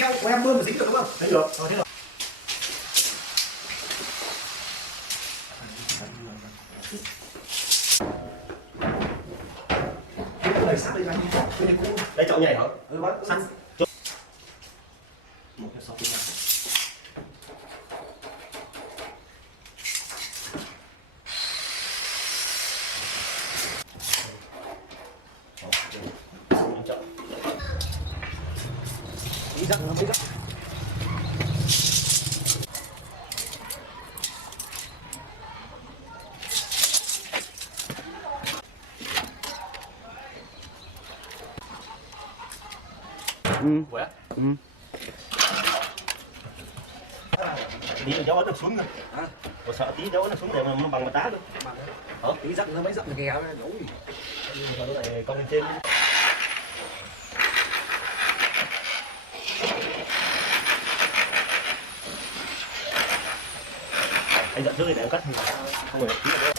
eo của em bơm mà dính được đúng không? Đấy được. Thế rồi. Cái này sắt đây anh. Cái này cũ. Đây chậu nhảy hả? Ừ bác. Sắt. Một cái 6 tiếng. Tí rắc nó mới rắc. Khỏe. Tí dấu ấn được xuống rồi. Có sợ tí dấu ấn được xuống để mà nó bằng mặt đá được. Tí rắc nó mới rắc nghè nó ôi. Nó lại cong lên trên. Anh giận dưới để em cắt không phải tí nữa.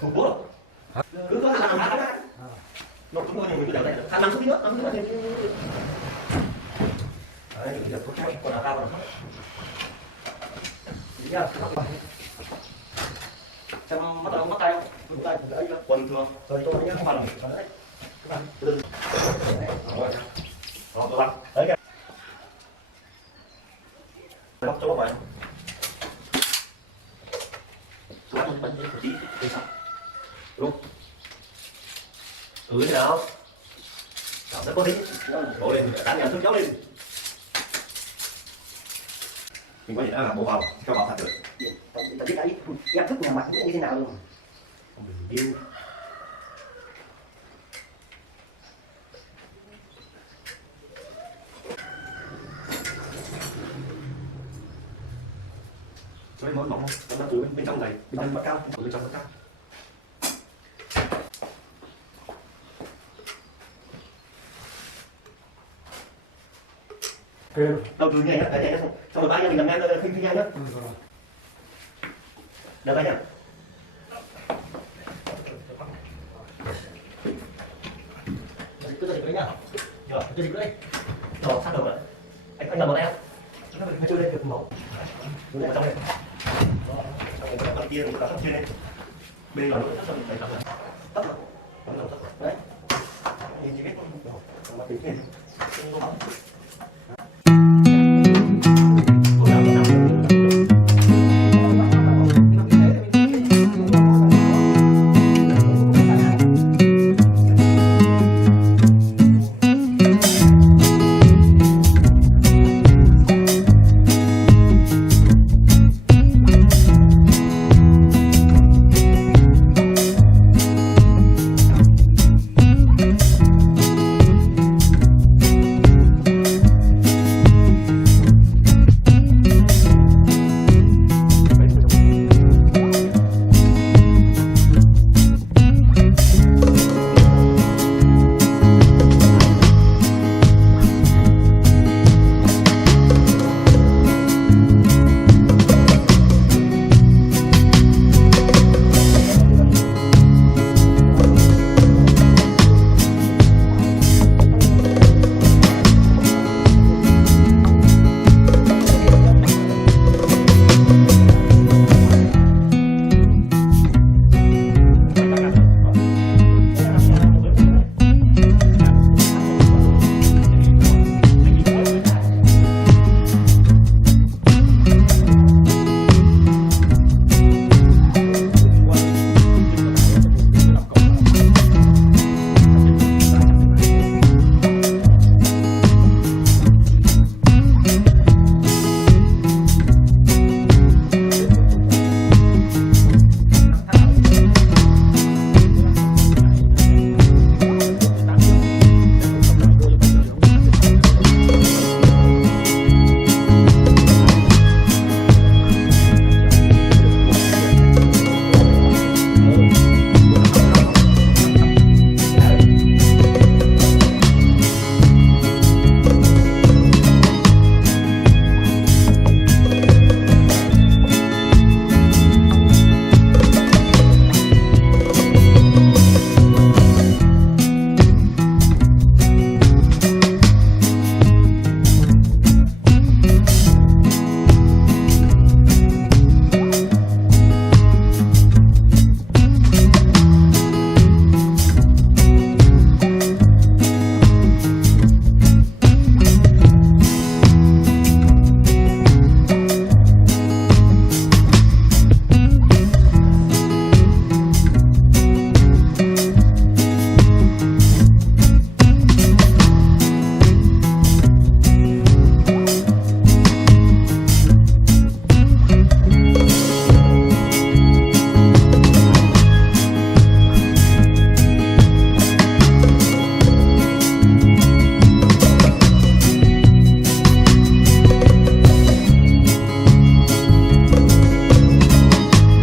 Không bố cứ có làm nó cũng có nhiều người đều đây nằm xuống nước nằm xuống nước đấy giờ thuốc máy còn là cao còn xem bắt đầu bắt tay không tay đấy quần thường rồi tôi nhớ không vào đấy đó các bạn đấy kìa bóc cho bóc vậy bắn một tí đi xong luôn thế nào cảm rất có thích đổ lên đá nhà thức kéo lên mình có thể là bộ vào cho vào thật rồi Tao biết đấy em thức nhà mặt như thế nào luôn mình yêu cái món mỏng nó từ bên trong này bên trong cao từ bên trong cao đầu từ nhảy nhá nhảy xong rồi ba anh mình làm ngang khinh khinh ngang nhá được anh nhỉ cứ dịch đấy nhá rồi cứ dịch đấy rồi sát đầu rồi anh làm một em nó chưa lên được máu đúng ở trong đây xong rồi đầu tiên là trên đây bên là xong rồi tắt rồi tắt rồi đấy nhìn chỉ biết không mà tính tiền không